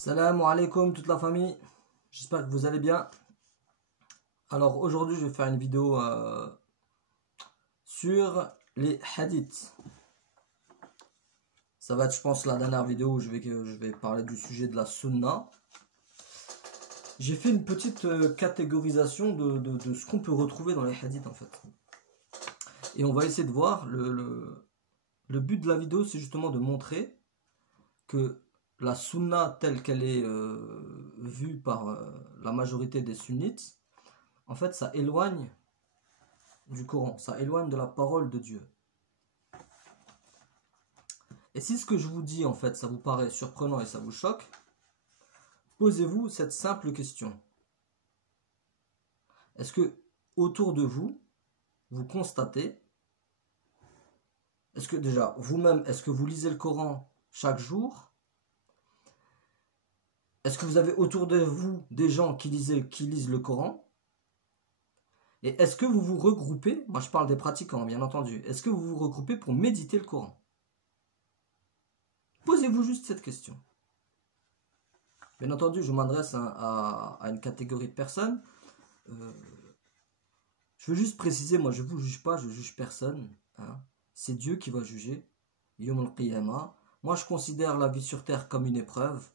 Salam alaikum toute la famille, j'espère que vous allez bien. Alors aujourd'hui je vais faire une vidéo sur les hadiths. Ça va être je pense la dernière vidéo où je vais parler du sujet de la sunna. J'ai fait une petite catégorisation de ce qu'on peut retrouver dans les hadiths en fait. Et on va essayer de voir, le but de la vidéo c'est justement de montrer que la sunna telle qu'elle est vue par la majorité des sunnites, en fait ça éloigne du Coran, ça éloigne de la parole de Dieu. Et si ce que je vous dis en fait ça vous paraît surprenant et ça vous choque, posez-vous cette simple question. Est-ce que autour de vous, vous constatez, est-ce que déjà vous-même, est-ce que vous lisez le Coran chaque jour? Est-ce que vous avez autour de vous des gens qui lisent le Coran? Et est-ce que vous vous regroupez, moi je parle des pratiquants bien entendu, est-ce que vous vous regroupez pour méditer le Coran? Posez-vous juste cette question. Bien entendu, je m'adresse à une catégorie de personnes. Je veux juste préciser, moi je ne vous juge pas, je ne juge personne. Hein. C'est Dieu qui va juger. Yawm al-Qiyamah. Moi je considère la vie sur terre comme une épreuve.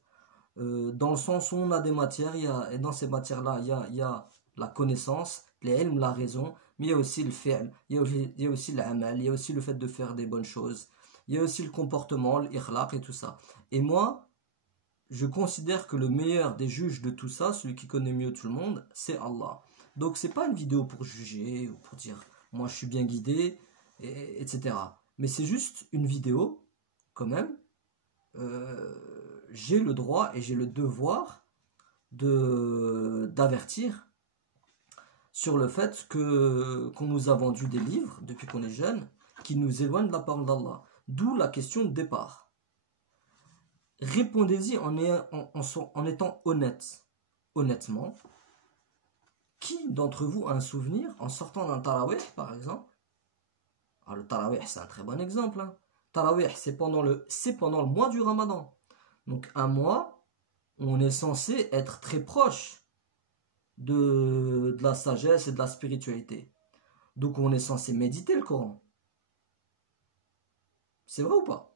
Dans le sens où on a des matières, et dans ces matières-là, il y a la connaissance, l'ilm, la raison, mais il y a aussi le fi'l, il y a aussi l'amal, il y a aussi le fait de faire des bonnes choses, il y a aussi le comportement, l'ikhlaq et tout ça. Et moi, je considère que le meilleur des juges de tout ça, celui qui connaît mieux tout le monde, c'est Allah. Donc c'est pas une vidéo pour juger ou pour dire moi je suis bien guidé, etc. Mais c'est juste une vidéo, quand même. J'ai le droit et j'ai le devoir d'avertir sur le fait qu'on nous a vendu des livres depuis qu'on est jeune qui nous éloignent de la parole d'Allah. D'où la question de départ. Répondez-y en étant honnête. Honnêtement, qui d'entre vous a un souvenir en sortant d'un tarawih par exemple? Alors le tarawih c'est un très bon exemple. Hein. Tarawih c'est pendant le mois du Ramadan. Donc un mois où on est censé être très proche de la sagesse et de la spiritualité. Donc on est censé méditer le Coran. C'est vrai ou pas?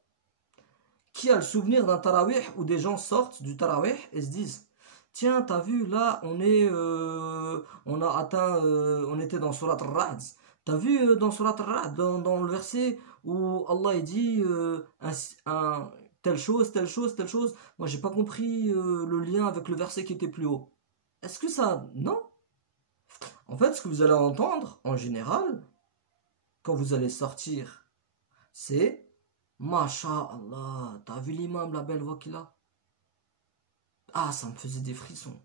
Qui a le souvenir d'un tarawih où des gens sortent du tarawih et se disent tiens, t'as vu là, on a atteint, on était dans Surat al-Ra'd. T'as vu dans Surat al-Ra'd, dans le verset où Allah il dit telle chose, telle chose, telle chose. Moi j'ai pas compris le lien avec le verset qui était plus haut. Est-ce que ça... Non. En fait, ce que vous allez entendre, en général, quand vous allez sortir, c'est Masha'Allah, t'as vu l'imam, la belle voix qu'il a? Ah, ça me faisait des frissons.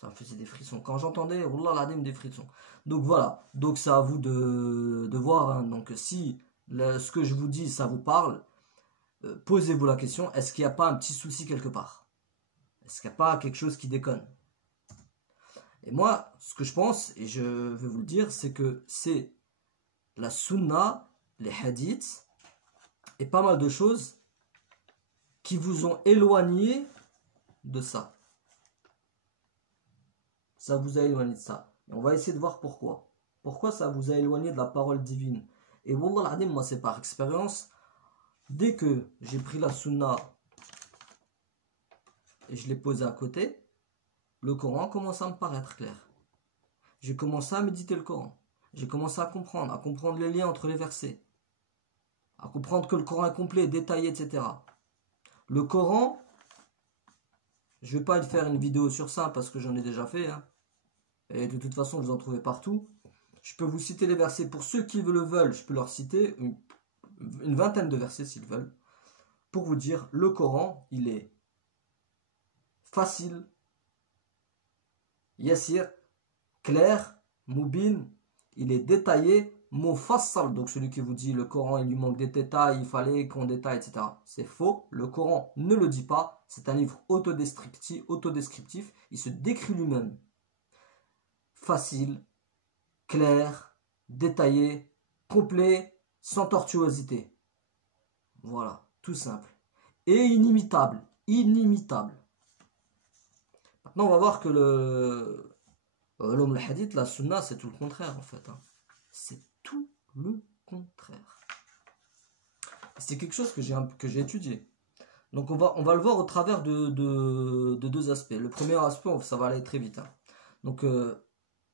Ça me faisait des frissons. Quand j'entendais, Wallah l'adem, des frissons. Donc voilà, donc c'est à vous de voir. Hein. Donc si ce que je vous dis, ça vous parle, posez-vous la question, est-ce qu'il n'y a pas un petit souci quelque part? Est-ce qu'il n'y a pas quelque chose qui déconne? Et moi, ce que je pense, et je vais vous le dire, c'est que c'est la sunna, les hadiths, et pas mal de choses qui vous ont éloigné de ça. Ça vous a éloigné de ça. Et on va essayer de voir pourquoi. Pourquoi ça vous a éloigné de la parole divine. Et Wallah al-Adim, moi c'est par expérience, dès que j'ai pris la sunna et je l'ai posée à côté, le Coran commence à me paraître clair. J'ai commencé à méditer le Coran. J'ai commencé à comprendre les liens entre les versets. À comprendre que le Coran est complet, détaillé, etc. Le Coran, je ne vais pas faire une vidéo sur ça parce que j'en ai déjà fait. Hein. Et de toute façon, vous en trouvez partout. Je peux vous citer les versets. Pour ceux qui le veulent, je peux leur citer une vingtaine de versets s'ils veulent. Pour vous dire, le Coran, il est facile, yassir, clair, moubin, il est détaillé, mufassal, donc celui qui vous dit le Coran il lui manque des détails, il fallait qu'on détaille, etc. C'est faux, le Coran ne le dit pas, c'est un livre autodescriptif, il se décrit lui-même. Facile, clair, détaillé, complet, sans tortuosité. Voilà, tout simple. Et inimitable. inimitable. Maintenant, on va voir que l'homme le hadith, la sunna, c'est tout le contraire en fait. Hein. C'est tout le contraire. C'est quelque chose que j'ai étudié. Donc on va le voir au travers de deux aspects. Le premier aspect, ça va aller très vite. Hein. Donc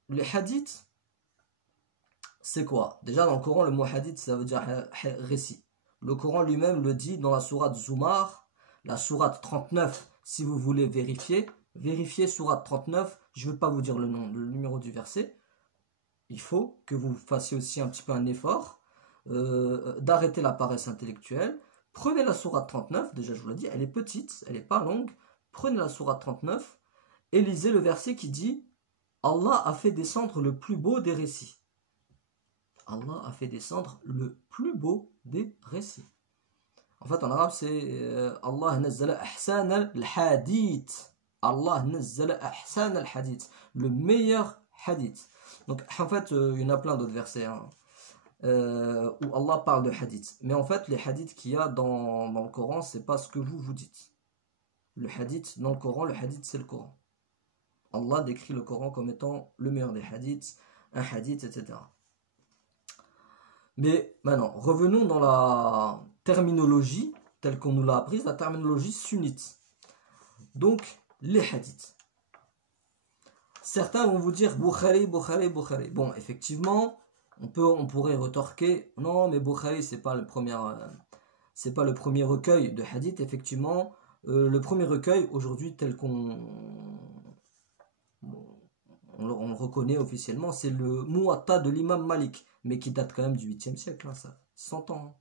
les hadiths, c'est quoi? Déjà dans le Coran, le mot hadith, ça veut dire récit. Le Coran lui-même le dit dans la sourate Zumar, la sourate 39, si vous voulez vérifiez sourate 39, je ne vais pas vous dire le numéro du verset. Il faut que vous fassiez aussi un petit peu un effort d'arrêter la paresse intellectuelle. Prenez la sourate 39, déjà je vous l'ai dit, elle est petite, elle n'est pas longue. Prenez la sourate 39 et lisez le verset qui dit « Allah a fait descendre le plus beau des récits ». Allah a fait descendre le plus beau des récits. En fait, en arabe, c'est Allah nazzala ahsan al-hadith. Allah nazzala ahsan al-hadith. Le meilleur hadith. Donc, en fait, il y en a plein d'autres versets hein, où Allah parle de hadith. Mais en fait, les hadiths qu'il y a dans le Coran, c'est pas ce que vous dites. Le hadith, dans le Coran, le hadith, c'est le Coran. Allah décrit le Coran comme étant le meilleur des hadiths, un hadith, etc. Mais maintenant, revenons dans la terminologie telle qu'on nous l'a apprise, la terminologie sunnite. Donc, les hadiths. Certains vont vous dire Bukhari, Bukhari, Bukhari. Bon, effectivement, on pourrait retorquer, non, mais Bukhari, c'est pas le premier recueil de hadiths. Effectivement, le premier recueil, aujourd'hui, tel qu'on le reconnaît officiellement, c'est le Muwatta de l'imam Malik, mais qui date quand même du 8e siècle, hein, ça. 100 ans.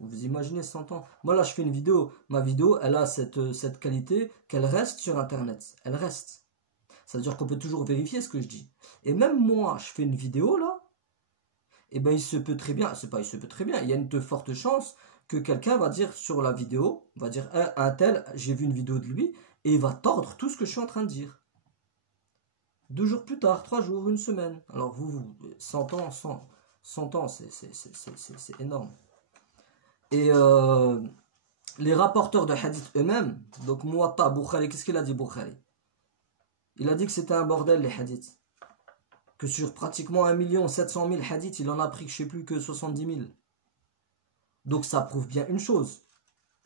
Vous imaginez 100 ans. Moi là je fais une vidéo, ma vidéo elle a cette qualité qu'elle reste sur internet. Elle reste. Ça veut dire qu'on peut toujours vérifier ce que je dis. Et même moi je fais une vidéo là, et ben il se peut très bien, il y a une de fortes chances que quelqu'un va dire sur la vidéo, va dire un tel, j'ai vu une vidéo de lui, et il va tordre tout ce que je suis en train de dire. 2 jours plus tard, 3 jours, une semaine. Alors vous 100 ans, 100 ans, c'est énorme. Et les rapporteurs de hadith eux-mêmes, donc Muwatta, Bukhari, qu'est-ce qu'il a dit Bukhari? Il a dit que c'était un bordel les hadiths. Que sur pratiquement 1 700 000 hadiths, il en a pris que je ne sais plus que 70 000. Donc ça prouve bien une chose,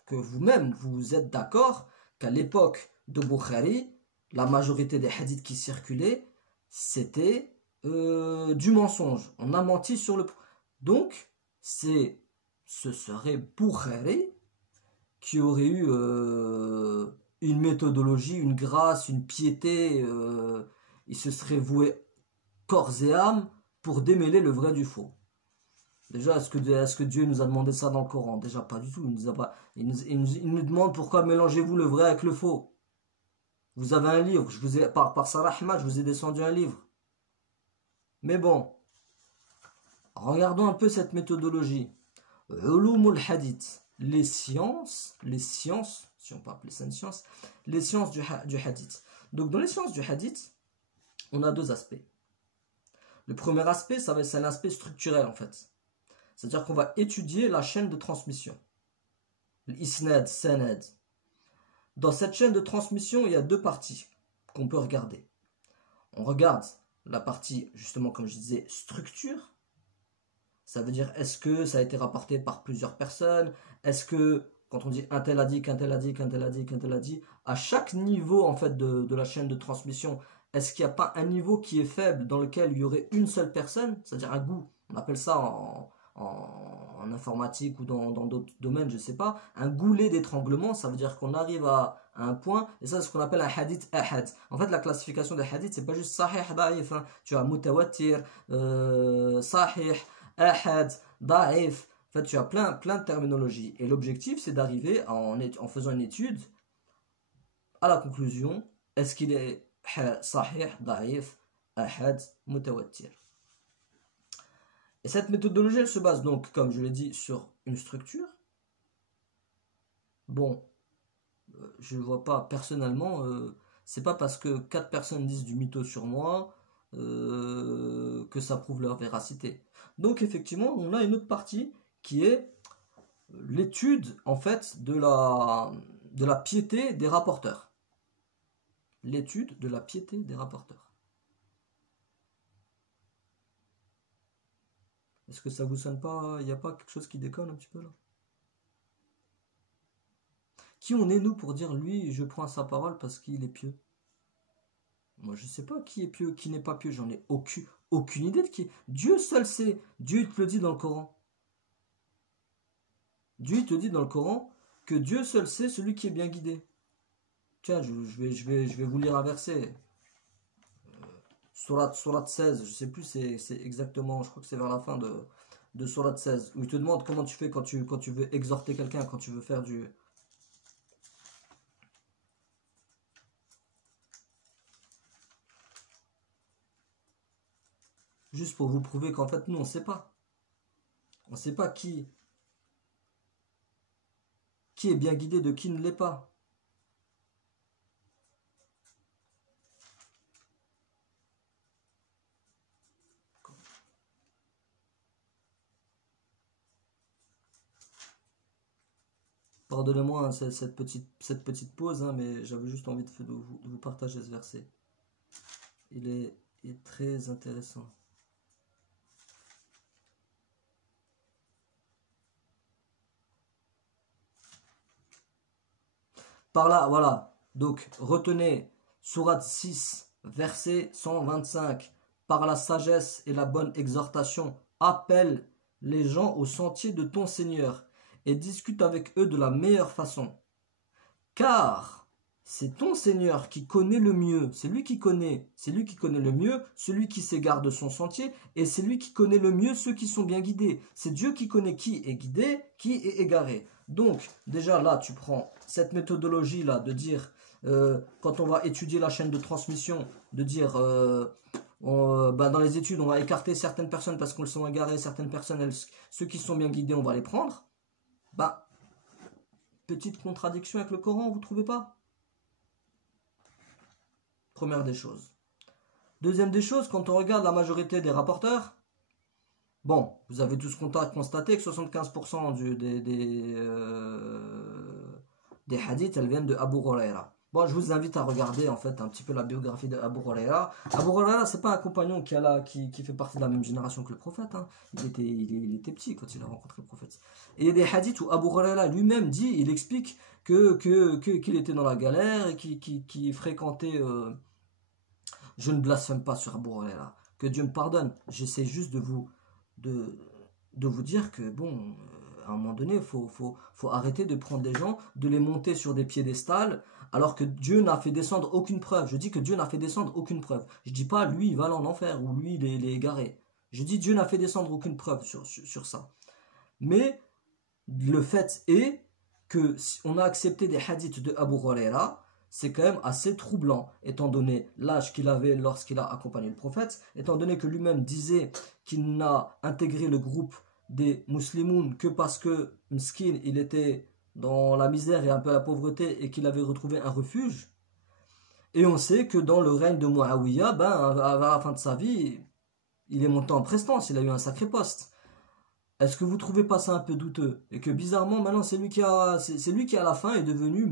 que vous-même, vous êtes d'accord qu'à l'époque de Bukhari, la majorité des hadiths qui circulaient, c'était du mensonge. On a menti sur le... Donc, ce serait Bukhari qui aurait eu une méthodologie, une grâce, une piété. Il se serait voué corps et âme pour démêler le vrai du faux. Déjà, est-ce que Dieu nous a demandé ça dans le Coran? Déjà, pas du tout. Il nous demande pourquoi mélangez-vous le vrai avec le faux. Vous avez un livre, par sa rahma, je vous ai descendu un livre. Mais bon, regardons un peu cette méthodologie. Ulumul hadith, les sciences, si on peut appeler ça une science, les sciences du hadith. Donc dans les sciences du hadith, on a 2 aspects. Le premier aspect, c'est un aspect structurel en fait. C'est-à-dire qu'on va étudier la chaîne de transmission. L'isnad, sanad. Dans cette chaîne de transmission, il y a 2 parties qu'on peut regarder. On regarde la partie, justement, comme je disais, structure. Ça veut dire, est-ce que ça a été rapporté par plusieurs personnes? Est-ce que, quand on dit un tel a dit, qu'un tel a dit, qu'un tel a dit, qu'un tel a dit, à chaque niveau, en fait, de la chaîne de transmission, est-ce qu'il n'y a pas un niveau qui est faible dans lequel il y aurait une seule personne? C'est-à-dire un goût. On appelle ça en informatique ou dans d'autres domaines, je ne sais pas, un goulet d'étranglement, ça veut dire qu'on arrive à un point, et ça c'est ce qu'on appelle un hadith ahad. En fait, la classification des hadiths, c'est pas juste sahih, da'if, hein. Tu as mutawattir, sahih, ahad, da'if. En fait, tu as plein de terminologies. Et l'objectif, c'est d'arriver en faisant une étude à la conclusion, est-ce qu'il est sahih, da'if, ahad, mutawattir. Et cette méthodologie, elle se base donc, comme je l'ai dit, sur une structure. Bon, je ne vois pas, personnellement, c'est pas parce que 4 personnes disent du mytho sur moi que ça prouve leur véracité. Donc effectivement, on a une autre partie qui est l'étude, en fait, de de la piété des rapporteurs. L'étude de la piété des rapporteurs. Est-ce que ça vous sonne pas? Il n'y a pas quelque chose qui déconne un petit peu là? Qui on est nous pour dire lui, je prends sa parole parce qu'il est pieux? Moi je sais pas qui est pieux, qui n'est pas pieux, j'en ai aucune idée de qui est. Dieu seul sait. Dieu il te le dit dans le Coran. Dieu il te dit dans le Coran que Dieu seul sait celui qui est bien guidé. Tiens, je vais vous lire un verset. Surat 16, je sais plus c'est exactement, je crois que c'est vers la fin de Surat 16, où il te demande comment tu fais quand tu veux exhorter quelqu'un, quand tu veux faire du... Juste pour vous prouver qu'en fait, nous, on ne sait pas. On ne sait pas qui est bien guidé de qui ne l'est pas. Pardonnez-moi hein, cette petite pause, hein, mais j'avais juste envie de vous partager ce verset. Il est très intéressant. Par là, voilà. Donc, retenez, Sourate 6, verset 125. Par la sagesse et la bonne exhortation, appelle les gens au sentier de ton Seigneur et discute avec eux de la meilleure façon. Car c'est ton Seigneur qui connaît le mieux, c'est lui qui connaît le mieux celui qui s'égare de son sentier, et c'est lui qui connaît le mieux ceux qui sont bien guidés. C'est Dieu qui connaît qui est guidé, qui est égaré. Donc déjà là tu prends cette méthodologie là de dire quand on va étudier la chaîne de transmission, de dire dans les études on va écarter certaines personnes parce qu'elles sont égarées, certaines personnes ceux qui sont bien guidés on va les prendre. Petite contradiction avec le Coran, vous ne trouvez pas? Première des choses. Deuxième des choses, quand on regarde la majorité des rapporteurs, bon, vous avez tous constaté que 75% des hadiths, elles viennent de Abu Huraira. Bon, je vous invite à regarder en fait un petit peu la biographie de Abu Huraira. Abu Huraira, c'est pas un compagnon qui fait partie de la même génération que le prophète. Hein. Il était petit quand il a rencontré le prophète. Et il y a des hadiths où Abu Huraira lui-même dit, il explique qu'il était dans la galère et qu'il fréquentait. Je ne blasphème pas sur Abu Huraira. Que Dieu me pardonne. J'essaie juste de vous dire que bon. À un moment donné, il faut arrêter de prendre des gens, de les monter sur des piédestals, alors que Dieu n'a fait descendre aucune preuve. Je dis que Dieu n'a fait descendre aucune preuve. Je ne dis pas lui il va en enfer ou lui il est égaré. Je dis Dieu n'a fait descendre aucune preuve sur ça. Mais le fait est que si on a accepté des hadiths de Abu Huraira, c'est quand même assez troublant, étant donné l'âge qu'il avait lorsqu'il a accompagné le prophète, étant donné que lui-même disait qu'il n'a intégré le groupe des musulmans que parce que Mskin il était dans la misère et un peu la pauvreté et qu'il avait retrouvé un refuge. Et on sait que dans le règne de Muawiyah, à la fin de sa vie, il est monté en prestance, il a eu un sacré poste. Est-ce que vous trouvez pas ça un peu douteux? Et que bizarrement maintenant c'est lui qui à la fin est devenu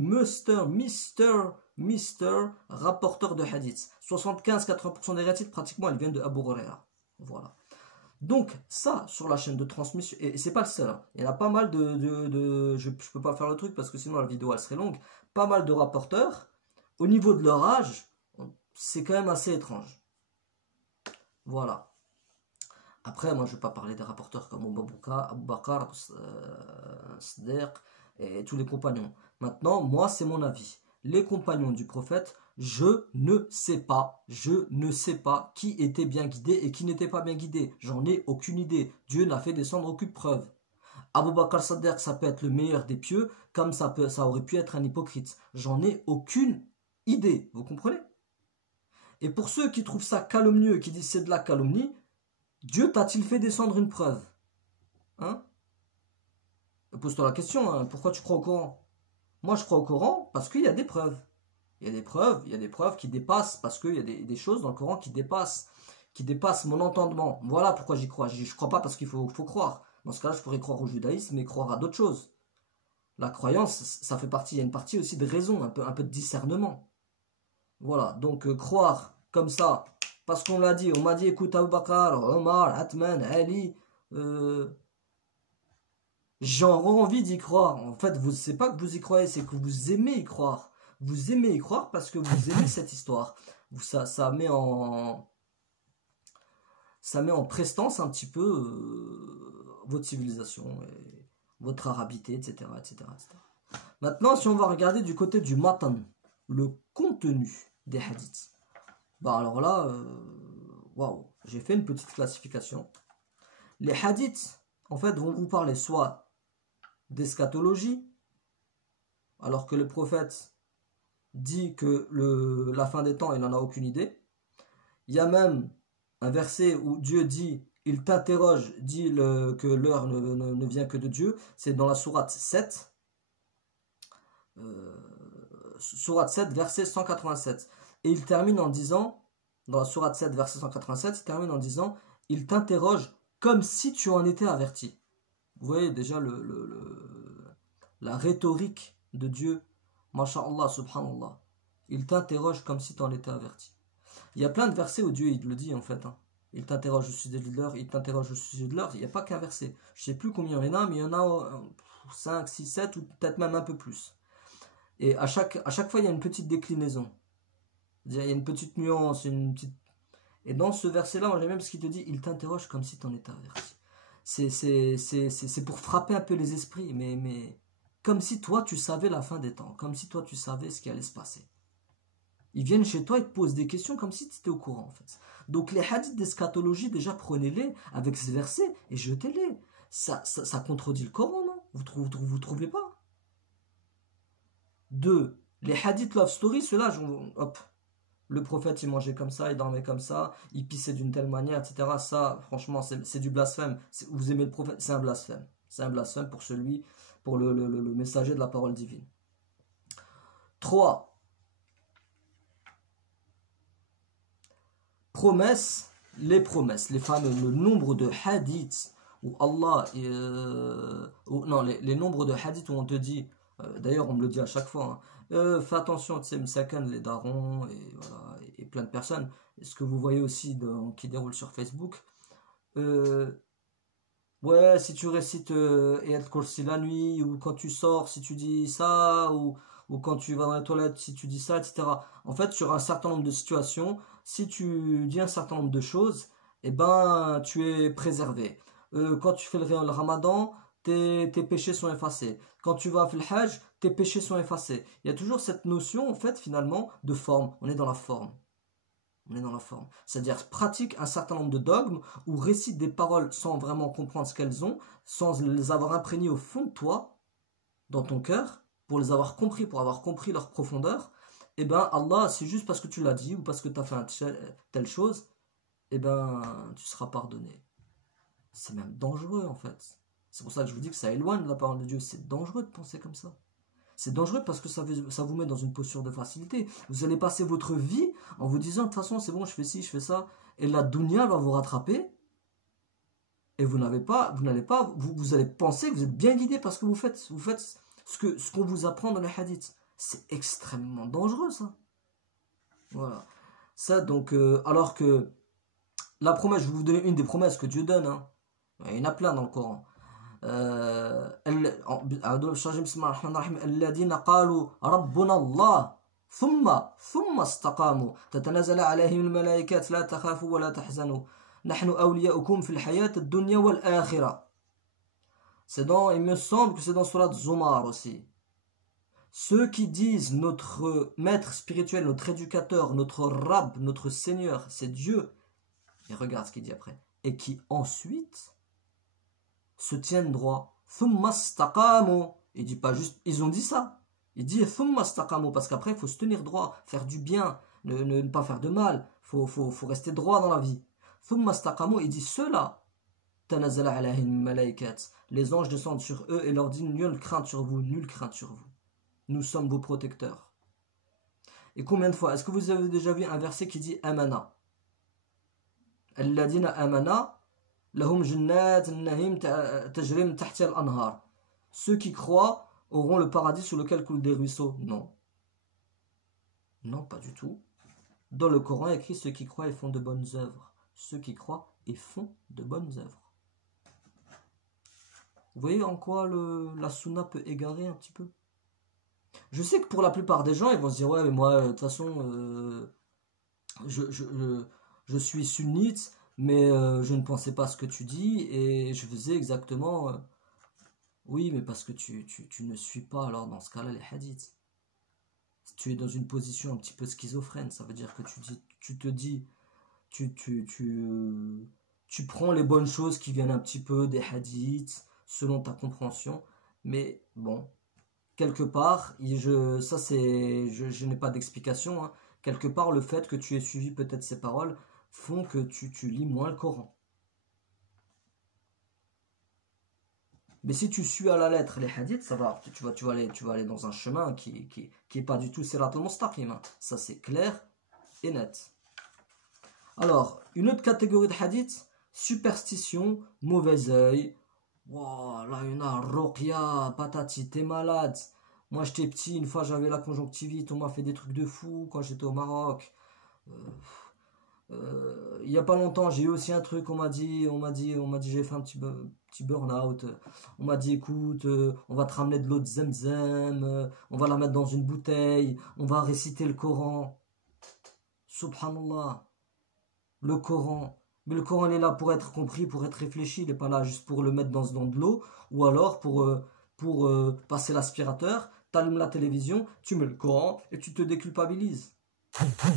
Mister rapporteur de hadith. 75-80% des hadiths pratiquement elles viennent de Abu Huraira. Voilà. Donc ça sur la chaîne de transmission, et c'est pas le seul, hein. Il y en a pas mal je peux pas faire le truc parce que sinon la vidéo elle serait longue, pas mal de rapporteurs, au niveau de leur âge, c'est quand même assez étrange. Voilà. Après moi je vais pas parler des rapporteurs comme Abu Bakr, Siddiq et tous les compagnons. Maintenant moi c'est mon avis. Les compagnons du prophète, je ne sais pas qui était bien guidé et qui n'était pas bien guidé. J'en ai aucune idée. Dieu n'a fait descendre aucune preuve. Abu Bakr Siddiq, ça peut être le meilleur des pieux, comme ça aurait pu être un hypocrite. J'en ai aucune idée. Vous comprenez? Et pour ceux qui trouvent ça calomnieux, qui disent c'est de la calomnie, Dieu t'a-t-il fait descendre une preuve? Hein? Pose-toi la question, hein, pourquoi tu crois au Coran? Moi je crois au Coran parce qu'il y a des preuves. Il y a des preuves qui dépassent, parce qu'il y a des choses dans le Coran qui dépassent mon entendement. Voilà pourquoi j'y crois. Je ne crois pas parce qu'il faut croire. Dans ce cas-là, je pourrais croire au judaïsme et croire à d'autres choses. La croyance, ça fait partie, il y a une partie aussi de raison, un peu de discernement. Voilà, donc croire comme ça, parce qu'on l'a dit, on m'a dit, écoute, Abu Bakr, Omar, Atman, Ali, j'aurais envie d'y croire. En fait, c'est pas que vous y croyez, c'est que vous aimez y croire. Vous aimez y croire parce que vous aimez cette histoire. Ça met en prestance un petit peu votre civilisation, et votre arabité, etc., etc., etc. Maintenant, si on va regarder du côté du matan, le contenu des hadiths, bah alors là, waouh, j'ai fait une petite classification. Les hadiths, en fait, vont vous parler soit d'eschatologie, alors que le prophète dit que la fin des temps, il n'en a aucune idée. Il y a même un verset où Dieu dit, il t'interroge, dit que l'heure ne vient que de Dieu. C'est dans la sourate 7. Sourate 7, verset 187. Et il termine en disant, dans la sourate 7, verset 187, il termine en disant, il t'interroge comme si tu en étais averti. Vous voyez déjà la rhétorique de Dieu. Masha'Allah, subhanallah. Il t'interroge comme si tu en étais averti. Il y a plein de versets où Dieu il le dit en fait. Hein. Il t'interroge au sujet de l'heure, il t'interroge au sujet de l'heure. Il n'y a pas qu'un verset. Je ne sais plus combien il y en a, mais il y en a 5, 6, 7 ou peut-être même un peu plus. Et à chaque fois, il y a une petite déclinaison. Il y a une petite nuance, une petite... Et dans ce verset-là, moi j'aime bien parce qu'il te dit, il t'interroge comme si tu en étais averti. C'est pour frapper un peu les esprits, mais comme si toi tu savais la fin des temps, comme si toi tu savais ce qui allait se passer. Ils viennent chez toi et te posent des questions comme si tu étais au courant en fait. Donc les hadiths d'eschatologie, déjà prenez-les avec ce verset et jetez-les. Ça contredit le Coran, non? Vous trouvez pas? 2. Les hadiths love story, ceux-là, hop, le prophète il mangeait comme ça, il dormait comme ça, il pissait d'une telle manière, etc. Ça, franchement, c'est du blasphème. Vous aimez le prophète, c'est un blasphème. C'est un blasphème pour le messager de la parole divine. 3. Les fameux, le nombre de hadiths où Allah, non, les nombres de hadiths où on te dit, d'ailleurs on me le dit à chaque fois, hein, fais attention, tu sais, Msakan, les darons, et voilà, et plein de personnes, et ce que vous voyez aussi qui déroule sur Facebook, ouais, si tu récites Ayat Kursi la nuit, ou quand tu sors, si tu dis ça, ou quand tu vas dans les toilettes, si tu dis ça, etc. En fait, sur un certain nombre de situations, si tu dis un certain nombre de choses, eh ben, tu es préservé. Quand tu fais le ramadan, tes péchés sont effacés. Quand tu vas faire le hajj, tes péchés sont effacés. Il y a toujours cette notion, en fait, finalement, de forme. On est dans la forme. On est dans la forme. C'est-à-dire pratique un certain nombre de dogmes ou récite des paroles sans vraiment comprendre ce qu'elles ont, sans les avoir imprégnées au fond de toi, dans ton cœur, pour les avoir compris, pour avoir compris leur profondeur. Et ben Allah, c'est juste parce que tu l'as dit ou parce que tu as fait telle chose, et ben tu seras pardonné. C'est même dangereux en fait. C'est pour ça que je vous dis que ça éloigne de la parole de Dieu. C'est dangereux de penser comme ça. C'est dangereux parce que ça vous met dans une posture de facilité. Vous allez passer votre vie en vous disant de toute façon c'est bon, je fais ci, je fais ça, et la dunya va vous rattraper. Et vous allez penser que vous êtes bien guidé parce que vous faites ce qu'on vous apprend dans les hadiths. C'est extrêmement dangereux ça. Voilà. Ça donc, alors que la promesse, je vais vous donner une des promesses que Dieu donne. Hein. Il y en a plein dans le Coran. الذين قالوا ربنا الله ثم استقاموا تتنزل عليهم الملائكة لا تخافوا ولا تحزنوا نحن أولياؤكم في الحياة الدنيا والآخرة. Il me semble que c'est dans Surat Zumar aussi. Ceux qui disent notre maître spirituel, notre éducateur, notre Rab, notre Seigneur, c'est Dieu. Et regarde ce qu'il dit après. Et qui ensuite se tiennent droit. Thumma istaqamu. Il dit pas juste, ils ont dit ça. Il dit thumma istaqamu parce qu'après il faut se tenir droit, faire du bien, ne pas faire de mal. Faut rester droit dans la vie. Thumma istaqamu, il dit ceux-là. Tanazala alayhim malaikat. Les anges descendent sur eux et leur disent nulle crainte sur vous, nulle crainte sur vous. Nous sommes vos protecteurs. Et combien de fois? Est-ce que vous avez déjà vu un verset qui dit amana? Alladina amana. Lahum jannat nahim tajrim tahtiha al-anhar. Ceux qui croient auront le paradis sous lequel coulent des ruisseaux. Non. Non, pas du tout. Dans le Coran, il y a écrit ceux qui croient et font de bonnes œuvres. Ceux qui croient et font de bonnes œuvres. Vous voyez en quoi la sunna peut égarer un petit peu? Je sais que pour la plupart des gens, ils vont se dire, ouais, mais moi, de toute façon, je suis sunnite, mais je ne pensais pas ce que tu dis, et je faisais exactement... oui, mais parce que tu ne suis pas, alors dans ce cas-là, les hadiths. Tu es dans une position un petit peu schizophrène, ça veut dire que tu te dis, tu prends les bonnes choses qui viennent un petit peu des hadiths, selon ta compréhension, mais bon, quelque part, je n'ai pas d'explication, hein. Quelque part, le fait que tu aies suivi peut-être ces paroles font que tu lis moins le Coran. Mais si tu suis à la lettre les hadiths, ça va, tu vas aller dans un chemin qui est pas du tout sirat al-mustaqim, hein. Ça c'est clair et net. Alors, une autre catégorie de hadiths, superstition, mauvais œil. Wow, là il y en a, Roqya, patati, t'es malade. Moi j'étais petit, une fois j'avais la conjonctivite, on m'a fait des trucs de fou quand j'étais au Maroc. Il y a pas longtemps, j'ai eu aussi un truc, on m'a dit, j'ai fait un petit burn-out. On m'a dit, écoute, on va te ramener de l'eau de Zemzem, on va la mettre dans une bouteille, on va réciter le Coran. Subhanallah, le Coran. Mais le Coran il est là pour être compris, pour être réfléchi, il n'est pas là juste pour le mettre dans de l'eau, ou alors pour passer l'aspirateur, t'allumes la télévision, tu mets le Coran et tu te déculpabilises.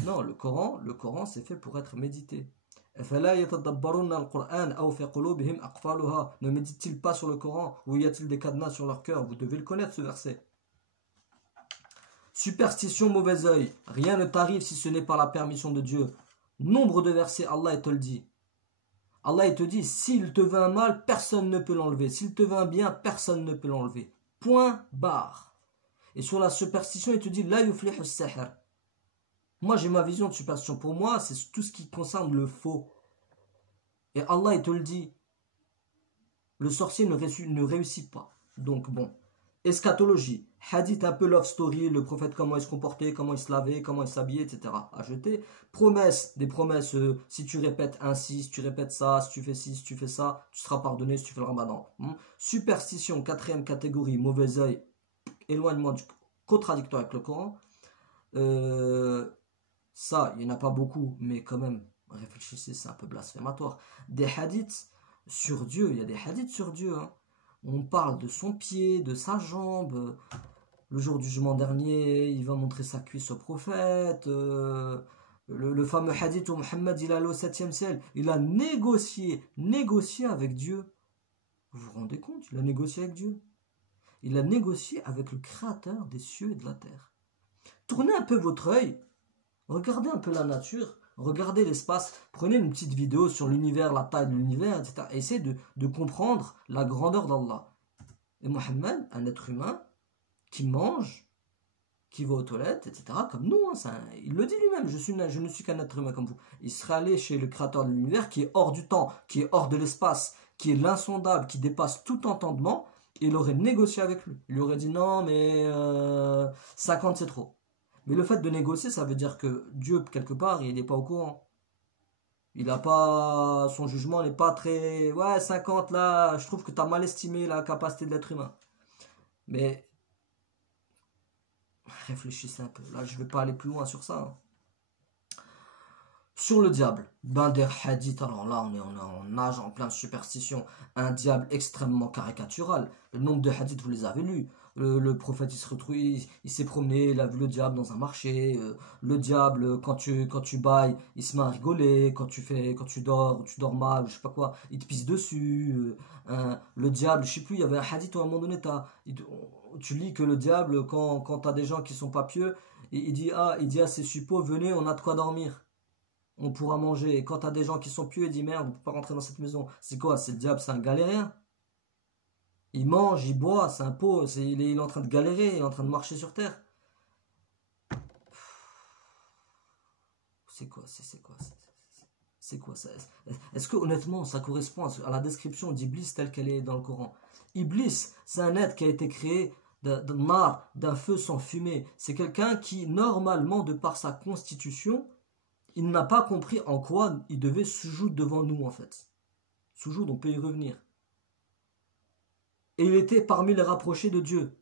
Non, le Coran, c'est fait pour être médité. Ne médite-t-il pas sur le Coran? Ou y a-t-il des cadenas sur leur cœur? Vous devez le connaître ce verset. Superstition, mauvais œil. Rien ne t'arrive si ce n'est par la permission de Dieu. Nombre de versets, Allah te le dit. Allah il te dit, s'il te veut un mal, personne ne peut l'enlever. S'il te veut un bien, personne ne peut l'enlever. Point barre. Et sur la superstition, il te dit, la yuflihu as-sihr. Moi, j'ai ma vision de superstition. Pour moi, c'est tout ce qui concerne le faux. Et Allah, il te le dit. Le sorcier ne réussit pas. Donc, bon. Eschatologie. Hadith, un peu love story. Le prophète, comment il se comportait, comment il se lavait, comment il s'habillait, etc. Ajouter. Promesses. Des promesses. Si tu répètes ainsi, si tu répètes ça, si tu fais ci, si tu fais ça, tu seras pardonné si tu fais le ramadan. Superstition, quatrième catégorie. Mauvais œil. Éloignement contradictoire avec le Coran. Ça, il n'y en a pas beaucoup, mais quand même, réfléchissez, c'est un peu blasphématoire. Des hadiths sur Dieu, il y a des hadiths sur Dieu, hein. On parle de son pied, de sa jambe. Le jour du jugement dernier, il va montrer sa cuisse au prophète. Le fameux hadith où Mohammed il allait au 7e ciel, il a négocié avec Dieu. Vous vous rendez compte? Il a négocié avec Dieu. Il a négocié avec le créateur des cieux et de la terre. Tournez un peu votre œil. Regardez un peu la nature, regardez l'espace, prenez une petite vidéo sur l'univers, la taille de l'univers, etc. Et essayez de comprendre la grandeur d'Allah. Et Mohammed, un être humain qui mange, qui va aux toilettes, etc. Comme nous, hein, il le dit lui-même, je ne suis qu'un être humain comme vous. Il serait allé chez le créateur de l'univers qui est hors du temps, qui est hors de l'espace, qui est l'insondable, qui dépasse tout entendement, et il aurait négocié avec lui. Il lui aurait dit non, mais 50 c'est trop. Mais le fait de négocier, ça veut dire que Dieu, quelque part, il n'est pas au courant. Il n'a pas... Son jugement n'est pas très... Ouais, 50, là, je trouve que tu as mal estimé la capacité de l'être humain. Mais... réfléchissez un peu. Là, je ne vais pas aller plus loin sur ça, hein. Sur le diable, ben des hadiths, alors là on nage en plein de superstition, un diable extrêmement caricatural. Le nombre de hadiths, vous les avez lus. Le prophète il se retrouve, il s'est promené, il a vu le diable dans un marché. Le diable, quand tu bailles, il se met à rigoler. Quand tu dors mal, je sais pas quoi, il te pisse dessus. Le diable, je sais plus, il y avait un hadith où à un moment donné, tu lis que le diable, quand tu as des gens qui sont pas pieux, il dit à ses suppôts, venez, on a de quoi dormir. On pourra manger. Et quand t'as des gens qui sont pieux, il dit merde, on peut pas rentrer dans cette maison. C'est quoi? C'est le diable, c'est un galérien. Il mange, il boit, c'est un pot, il est en train de galérer, il est en train de marcher sur terre. C'est quoi? C'est quoi ça? Est-ce que honnêtement ça correspond à la description d'Iblis telle qu'elle est dans le Coran? Iblis, c'est un être qui a été créé d'un feu sans fumée. C'est quelqu'un qui, normalement, de par sa constitution, il n'a pas compris en quoi il devait soujoud devant nous, en fait. Soujoud, on peut y revenir. Et il était parmi les rapprochés de Dieu.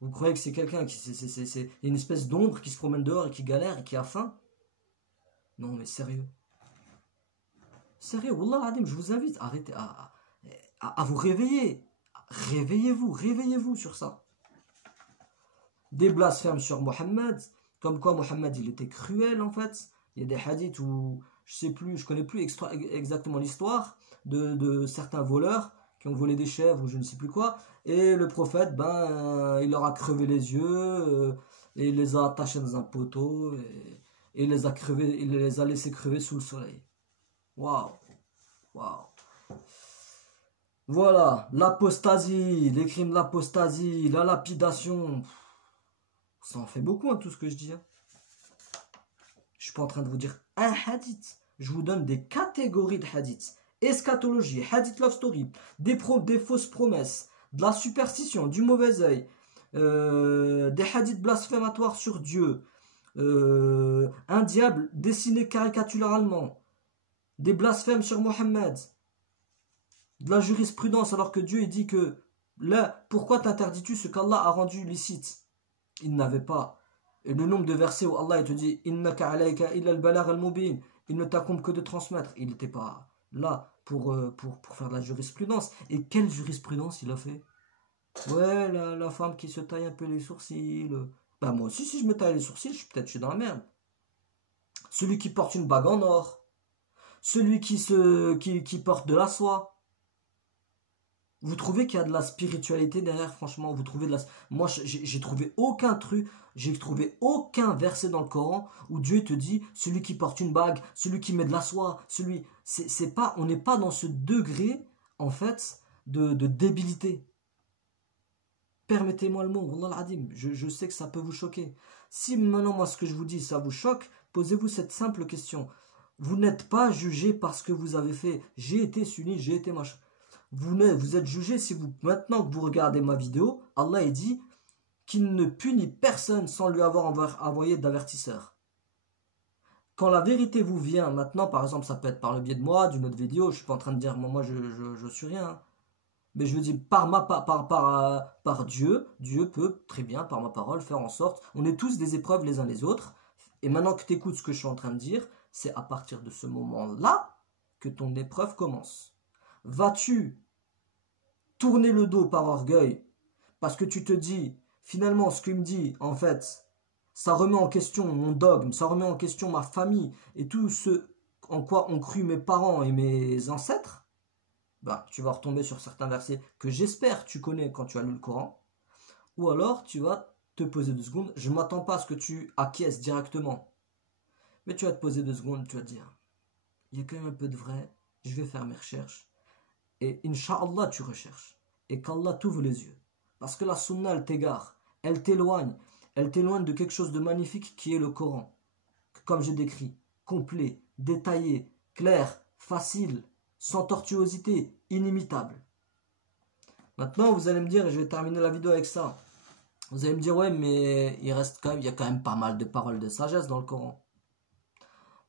Vous croyez que c'est quelqu'un qui... C'est une espèce d'ombre qui se promène dehors et qui galère et qui a faim? Non, mais sérieux. Sérieux, Wallah Adim, je vous invite, arrêtez à vous réveiller. Réveillez-vous sur ça. Des blasphèmes sur Mohammed, comme quoi Mohammed il était cruel en fait. Il y a des hadiths où je connais plus exactement l'histoire de certains voleurs qui ont volé des chèvres ou je ne sais plus quoi. Et le prophète, il leur a crevé les yeux et il les a attachés dans un poteau et il les a laissés crever sous le soleil. Waouh. Voilà, l'apostasie, les crimes d'apostasie, la lapidation. Ça en fait beaucoup, hein, tout ce que je dis. Hein. Je suis pas en train de vous dire un hadith. Je vous donne des catégories de hadiths. Eschatologie, hadith love story, des fausses promesses, de la superstition, du mauvais œil, des hadiths blasphématoires sur Dieu, un diable dessiné caricaturalement, des blasphèmes sur Mohammed, de la jurisprudence alors que Dieu dit que là, pourquoi t'interdis-tu ce qu'Allah a rendu licite? Il n'avait pas. Et le nombre de versets où Allah te dit Innaka alayka illa al-balagh al-mubin, il ne t'incombe que de transmettre. Il n'était pas là pour faire de la jurisprudence. Et quelle jurisprudence il a fait? Ouais, la femme qui se taille un peu les sourcils. Bah moi aussi, si je me taille les sourcils, je suis dans la merde. Celui qui porte une bague en or. Celui qui porte de la soie. Vous trouvez qu'il y a de la spiritualité derrière, franchement, vous trouvez de la... Moi, j'ai trouvé aucun truc, j'ai trouvé aucun verset dans le Coran où Dieu te dit, celui qui porte une bague, celui qui met de la soie, c'est pas, on n'est pas dans ce degré, en fait, de débilité. Permettez-moi le mot, Wallah al-Adim, je sais que ça peut vous choquer. Si maintenant, moi, ce que je vous dis, ça vous choque, posez-vous cette simple question. Vous n'êtes pas jugé parce que vous avez fait, j'ai été sunni, j'ai été machin. Vous êtes jugé si vous, maintenant que vous regardez ma vidéo, Allah dit qu'il ne punit personne sans lui avoir envoyé d'avertisseur. Quand la vérité vous vient, maintenant par exemple ça peut être par le biais de moi, d'une autre vidéo, je suis pas en train de dire moi je suis rien, hein. Mais je veux dire par Dieu, Dieu peut très bien par ma parole faire en sorte, on est tous des épreuves les uns les autres, et maintenant que tu écoutes ce que je suis en train de dire, c'est à partir de ce moment-là que ton épreuve commence. Vas-tu tourner le dos par orgueil parce que tu te dis finalement ce qu'il me dit en fait ça remet en question mon dogme, ça remet en question ma famille et tout ce en quoi ont cru mes parents et mes ancêtres, bah, tu vas retomber sur certains versets que j'espère tu connais quand tu as lu le Coran, ou alors tu vas te poser 2 secondes, je ne m'attends pas à ce que tu acquiesces directement, mais tu vas te poser 2 secondes, tu vas te dire il y a quand même un peu de vrai, je vais faire mes recherches. Et Inch'Allah tu recherches. Et qu'Allah t'ouvre les yeux. Parce que la sunna elle t'égare. Elle t'éloigne. Elle t'éloigne de quelque chose de magnifique qui est le Coran. Comme j'ai décrit. Complet, détaillé, clair, facile, sans tortuosité, inimitable. Maintenant vous allez me dire, et je vais terminer la vidéo avec ça. Vous allez me dire ouais mais il y a quand même pas mal de paroles de sagesse dans le Coran.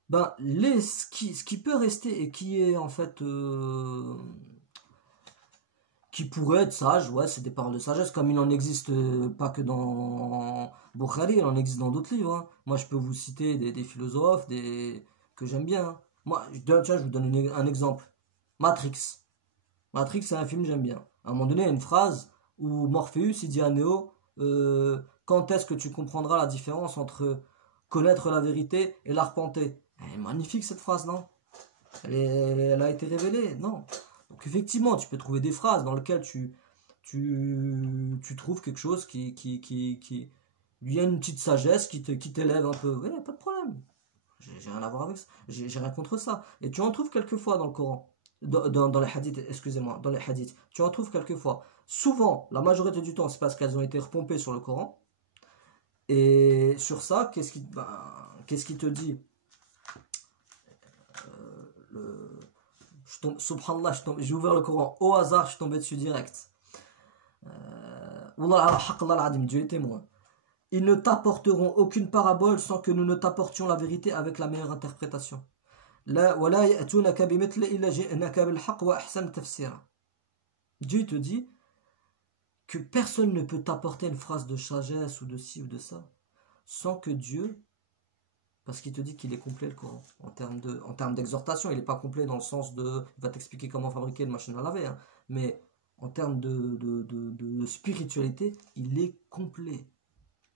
Ben ce qui peut rester et qui est en fait... qui pourrait être sage, ouais, c'est des paroles de sagesse, comme il en existe pas que dans Bukhari, il en existe dans d'autres livres. Hein. Moi, je peux vous citer des philosophes que j'aime bien. Hein. Moi, tiens, je vous donne un exemple. Matrix. Matrix, c'est un film que j'aime bien. À un moment donné, il y a une phrase où Morpheus, il dit à Neo, quand est-ce que tu comprendras la différence entre connaître la vérité et l'arpenter? Elle est magnifique cette phrase, non? Elle a été révélée, non? Donc effectivement, tu peux trouver des phrases dans lesquelles tu trouves quelque chose qui il y a une petite sagesse qui t'élève un peu. Ouais, pas de problème. J'ai rien à voir avec ça. J'ai rien contre ça. Et tu en trouves quelquefois dans le Coran. Dans les hadiths, excusez-moi, dans les hadiths. Tu en trouves quelquefois. Souvent, la majorité du temps, c'est parce qu'elles ont été repompées sur le Coran. Et sur ça, qu'est-ce qui te dit? Subhanallah, j'ai ouvert le Coran au hasard, je suis tombé dessus direct. Wallah, haqq Allah al-adim, Dieu est témoin. Ils ne t'apporteront aucune parabole sans que nous ne t'apportions la vérité avec la meilleure interprétation. Dieu te dit que personne ne peut t'apporter une phrase de sagesse ou de ci ou de ça sans que Dieu, parce qu'il te dit qu'il est complet le Coran en termes d'exhortation. Il n'est pas complet dans le sens de il va t'expliquer comment fabriquer une machine à laver, hein, mais en termes de spiritualité, il est complet.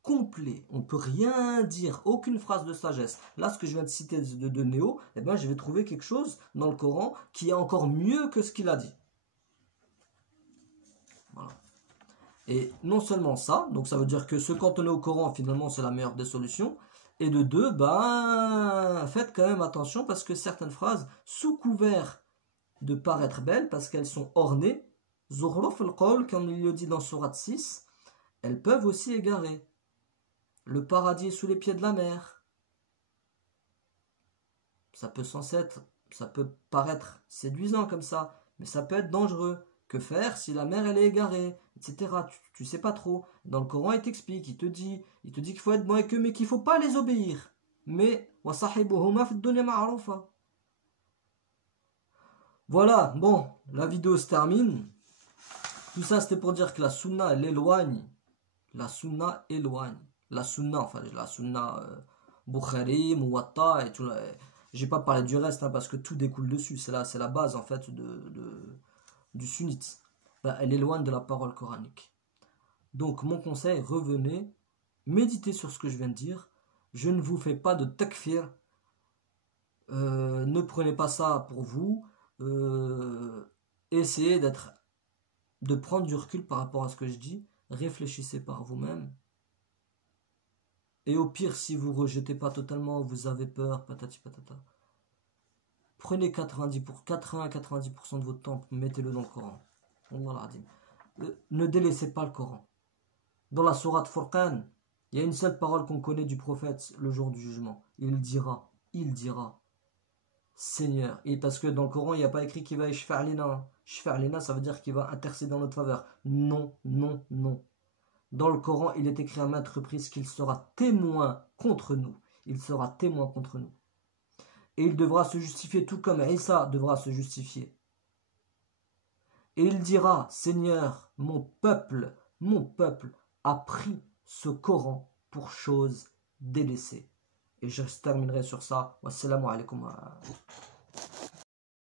Complet, on ne peut rien dire, aucune phrase de sagesse. Là, ce que je viens de citer de Néo, eh ben, je vais trouver quelque chose dans le Coran qui est encore mieux que ce qu'il a dit. Voilà. Et non seulement ça, donc ça veut dire que se cantonner au Coran, finalement, c'est la meilleure des solutions. Et de deux, ben, faites quand même attention parce que certaines phrases, sous couvert de paraître belles, parce qu'elles sont ornées, Zuhruf al-Qawl, comme il le dit dans Sourate 6, elles peuvent aussi égarer. Le paradis est sous les pieds de la mer. Ça peut paraître séduisant comme ça, mais ça peut être dangereux. Que faire si la mer elle est égarée, etc. Tu sais pas trop. Dans le Coran, il t'explique, il te dit qu'il faut être bon avec eux, mais qu'il faut pas les obéir. Mais voilà, bon, la vidéo se termine. Tout ça, c'était pour dire que la sunna, elle éloigne. La sunna éloigne. La sunna, Bukhari, Muwatta et tout. J'ai pas parlé du reste, hein, parce que tout découle dessus. C'est la base, en fait, du sunnite. Ben, elle éloigne de la parole coranique. Donc, mon conseil, revenez, méditez sur ce que je viens de dire. Je ne vous fais pas de takfir. Ne prenez pas ça pour vous. Essayez de prendre du recul par rapport à ce que je dis. Réfléchissez par vous-même. Et au pire, si vous ne rejetez pas totalement, vous avez peur, patati patata. Prenez 80-90% de votre temps, mettez-le dans le Coran. Ne délaissez pas le Coran. Dans la sourate Furqan, il y a une seule parole qu'on connaît du prophète le jour du jugement. Il dira, Seigneur. Et parce que dans le Coran, il n'y a pas écrit qu'il va Shfa'lina. Shfa'lina, ça veut dire qu'il va intercéder en notre faveur. Non, non, non. Dans le Coran, il est écrit à maintes reprises qu'il sera témoin contre nous. Il sera témoin contre nous. Et il devra se justifier tout comme Isa devra se justifier. Et il dira, Seigneur, mon peuple a pris ce Coran pour chose délaissée. Et je terminerai sur ça. Wassalamu alaikum.